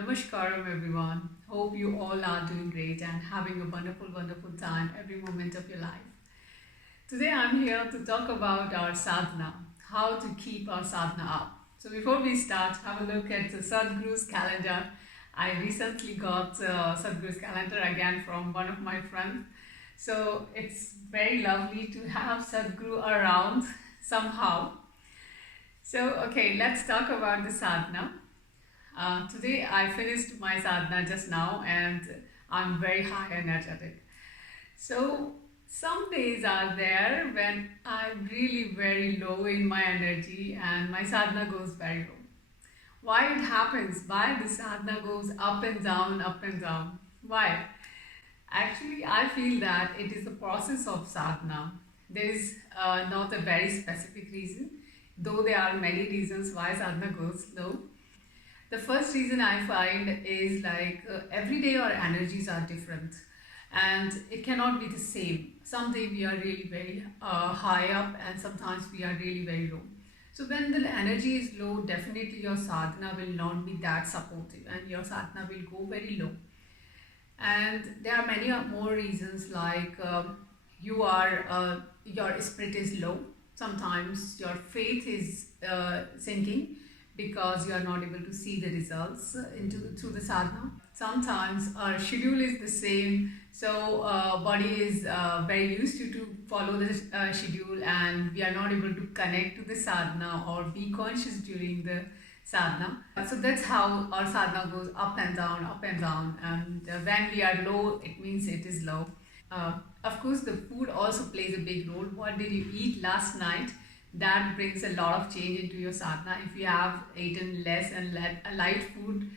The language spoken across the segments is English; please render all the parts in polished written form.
Namaskaram everyone. Hope you all are doing great and having a wonderful time every moment of your life. Today I'm here to talk about our sadhana, how to keep our sadhana up. So before we start, have a look at the Sadhguru's calendar. I recently got Sadhguru's calendar again from one of my friends. So it's very lovely to have Sadhguru around somehow. So okay, let's talk about the sadhana. Today I finished my sadhana just now and I'm very high energetic. So some days are there when I'm really very low in my energy and my sadhana goes very low. Why it happens? Why the sadhana goes up and down, up and down? Why? Actually, I feel that it is the process of sadhana. There is not a very specific reason, though there are many reasons why sadhana goes low. The first reason I find is like every day our energies are different and it cannot be the same. Someday we are really very high up and sometimes we are really very low. So when the energy is low, definitely your sadhana will not be that supportive and your sadhana will go very low. And there are many more reasons like your spirit is low. Sometimes your faith is sinking because you are not able to see the results through the sadhana. Sometimes our schedule is the same, so body is very used to follow the schedule, and we are not able to connect to the sadhana or be conscious during the sadhana. So that's how our sadhana goes up and down. And when we are low, it means it is low. Of course, the food also plays a big role. What did you eat last night? That brings a lot of change into your sadhana. If you have eaten less and light food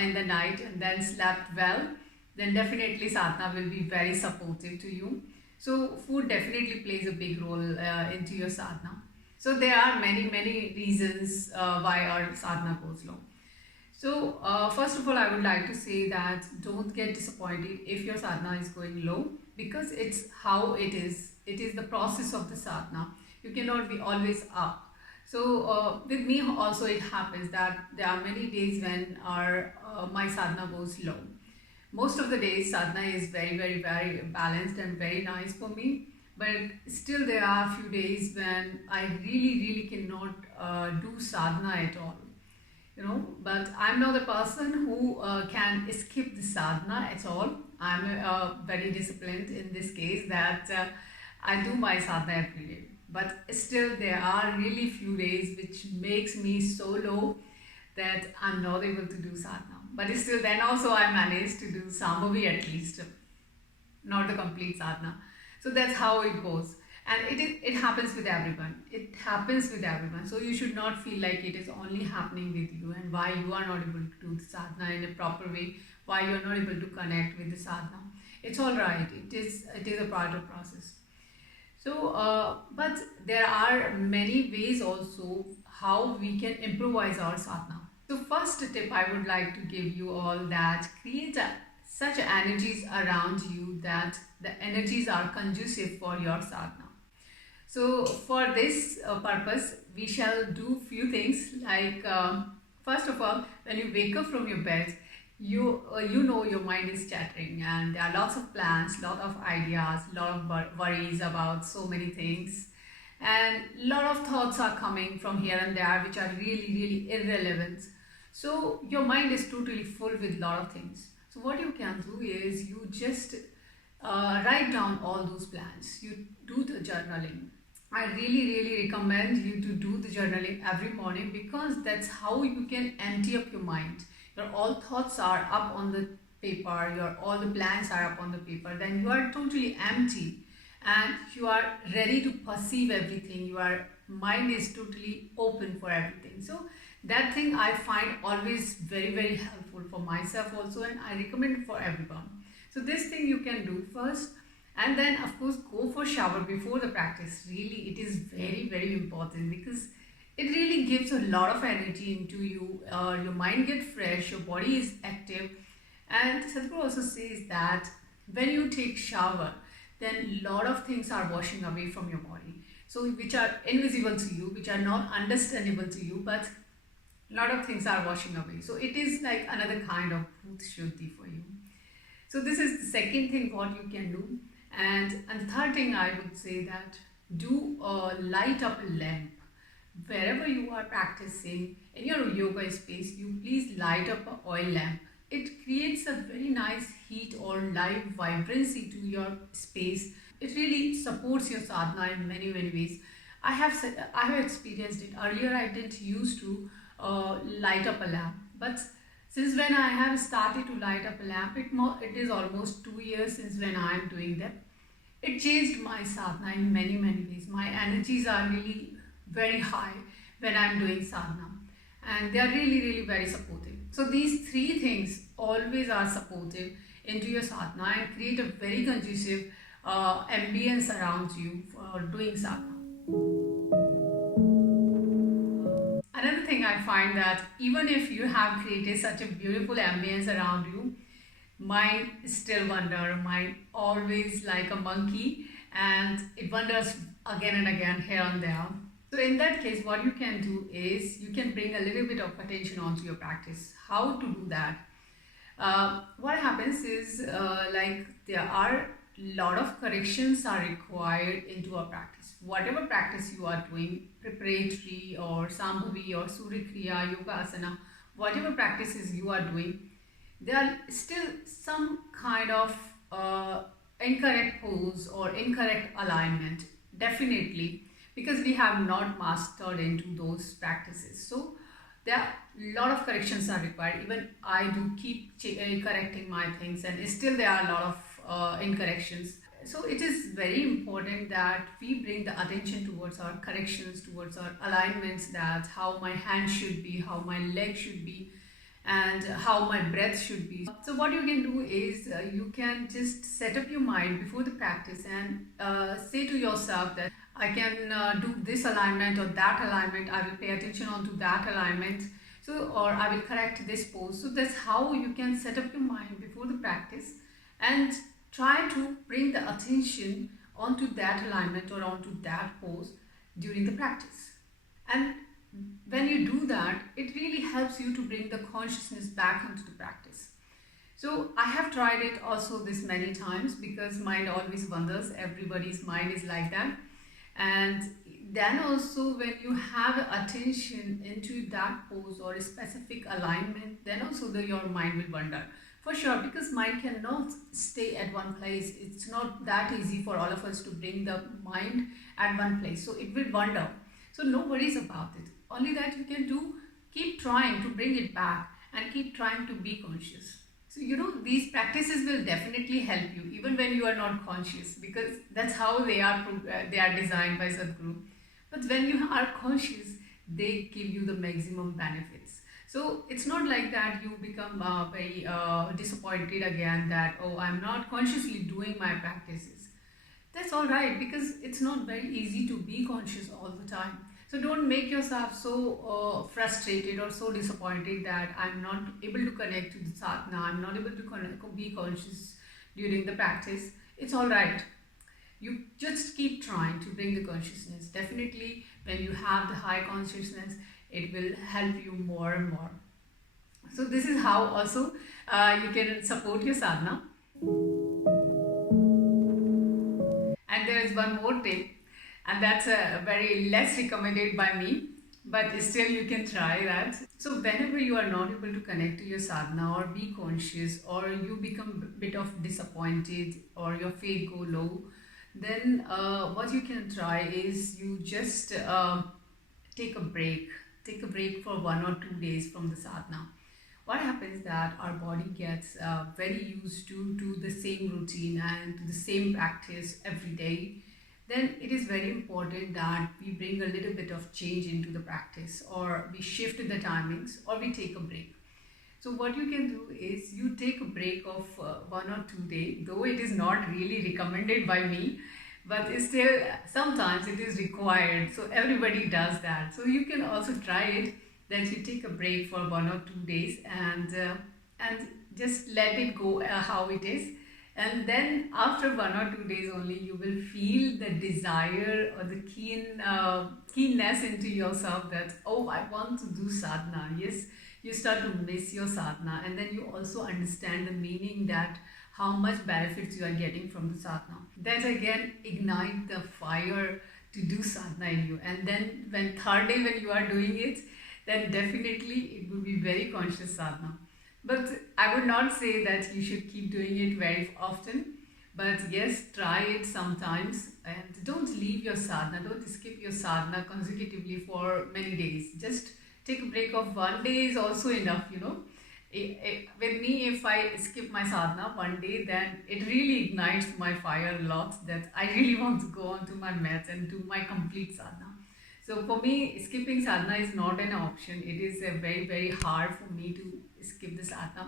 in the night and then slept well, then definitely sadhana will be very supportive to you. So food definitely plays a big role into your sadhana. So there are many reasons why our sadhana goes low. So first of all, I would like to say that don't get disappointed if your sadhana is going low, because it's how it is. It is the process of the sadhana. You cannot be always up. So with me also it happens that there are many days when my sadhana goes low. Most of the days sadhana is very balanced and very nice for me, but still there are a few days when I really cannot do sadhana at all. But I'm not a person who can skip the sadhana at all. I'm very disciplined in this case that I do my sadhana every day, but still there are really few days which makes me so low that I'm not able to do sadhana. But still then also I manage to do sambhavi at least, not the complete sadhana. So that's how it goes. And it happens with everyone. It happens with everyone. So you should not feel like it is only happening with you and why you are not able to do the sadhana in a proper way, why you are not able to connect with the sadhana. It's all right. It is a part of process. So, but there are many ways also how we can improvise our sadhana. So first tip I would like to give you all that create such energies around you that the energies are conducive for your sadhana. So for this purpose, we shall do few things like first of all, when you wake up from your bed, you know your mind is chattering and there are lots of plans, lot of ideas, lot of worries about so many things, and lot of thoughts are coming from here and there which are really irrelevant. So your mind is totally full with lot of things. So what you can do is you just write down all those plans. You do the journaling. I really recommend you to do the journaling every morning, because that's how you can empty up your mind. Your all thoughts are up on the paper, your all the plans are up on the paper, then you are totally empty and you are ready to perceive everything. Your mind is totally open for everything. So that thing I find always very helpful for myself also, and I recommend for everyone. So this thing you can do first, and then of course go for shower before the practice. Really it is very important, because it really gives a lot of energy into you. Your mind gets fresh, your body is active. And Sadhguru also says that when you take shower, then lot of things are washing away from your body, so which are invisible to you, which are not understandable to you, but a lot of things are washing away. So it is like another kind of bhut shuddhi for you. So this is the second thing what you can do. And the third thing I would say that do light up a lamp. Wherever you are practicing in your yoga space, you please light up an oil lamp. It creates a very nice heat or live vibrancy to your space. It really supports your sadhana in many ways. I have experienced it. Earlier I didn't used to light up a lamp, but since when I have started to light up a lamp, it is almost 2 years since when I am doing that. It changed my sadhana in many ways. My energies are really very high when I'm doing sadhana, and they are really very supportive. So these three things always are supportive into your sadhana and create a very conducive ambience around you for doing sadhana. Another thing I find that even if you have created such a beautiful ambience around you, mind still wander, mind always like a monkey, and it wanders again and again here and there. So in that case, what you can do is you can bring a little bit of attention onto your practice. How to do that? What happens is like there are lot of corrections are required into a practice. Whatever practice you are doing, preparatory or Sambhavi or Surya Kriya, Yoga Asana, whatever practices you are doing, there are still some kind of incorrect pose or incorrect alignment, definitely, because we have not mastered into those practices. So there are a lot of corrections are required. Even I do keep correcting my things, and still there are a lot of incorrections. So it is very important that we bring the attention towards our corrections, towards our alignments, that how my hand should be, how my leg should be, and how my breath should be. So what you can do is you can just set up your mind before the practice and say to yourself that I can do this alignment or that alignment, I will pay attention on to that alignment, so or I will correct this pose. So that's how you can set up your mind before the practice and try to bring the attention onto that alignment or onto that pose during the practice. And when you do that, it really helps you to bring the consciousness back into the practice. So I have tried it also this many times, because mind always wanders. Everybody's mind is like that. And then also when you have attention into that pose or a specific alignment, then also your mind will wander. For sure, because mind cannot stay at one place. It's not that easy for all of us to bring the mind at one place. So it will wander. So no worries about it. Only that you can do, keep trying to bring it back and keep trying to be conscious. So these practices will definitely help you even when you are not conscious, because that's how they are designed by Sadhguru. But when you are conscious, they give you the maximum benefits. So it's not like that you become very disappointed again that, oh, I'm not consciously doing my practices. That's all right, because it's not very easy to be conscious all the time. So don't make yourself so frustrated or so disappointed that I'm not able to connect to the sadhana, I'm not able to be conscious during the practice. It's all right. You just keep trying to bring the consciousness. Definitely, when you have the high consciousness, it will help you more and more. So this is how also you can support your sadhana. And there is one more tip, and that's very less recommended by me, but still you can try that. So whenever you are not able to connect to your sadhana or be conscious, or you become a bit of disappointed or your faith go low, then what you can try is you just take a break for 1 or 2 days from the sadhana. What happens that our body gets very used to the same routine and to the same practice every day. Then it is very important that we bring a little bit of change into the practice, or we shift the timings, or we take a break. So what you can do is you take a break of 1 or 2 days, though it is not really recommended by me, but still sometimes it is required. So everybody does that. So you can also try it, that you take a break for 1 or 2 days and just let it go how it is. and then after 1 or 2 days only you will feel the desire or the keenness into yourself that, oh, I want to do sadhana. Yes, you start to miss your sadhana, and then you also understand the meaning that how much benefits you are getting from the sadhana. That again ignite the fire to do sadhana in you. And then when third day when you are doing it, then definitely it will be very conscious sadhana. But I would not say that you should keep doing it very often. But yes, try it sometimes, and don't leave your sadhana, don't skip your sadhana consecutively for many days. Just take a break of 1 day is also enough, you know. With me, if I skip my sadhana 1 day, then it really ignites my fire a lot that I really want to go on to my mat and do my complete sadhana. So for me, skipping sadhana is not an option. It is very, very hard for me to skip the sadhana.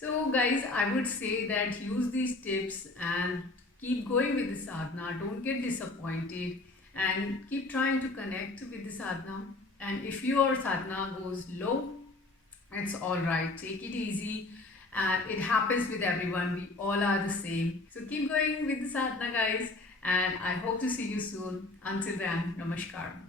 So guys, I would say that use these tips and keep going with the sadhana. Don't get disappointed and keep trying to connect with the sadhana. And if your sadhana goes low, it's all right. Take it easy. And it happens with everyone. We all are the same. So keep going with the sadhana, guys. And I hope to see you soon. Until then, namaskar.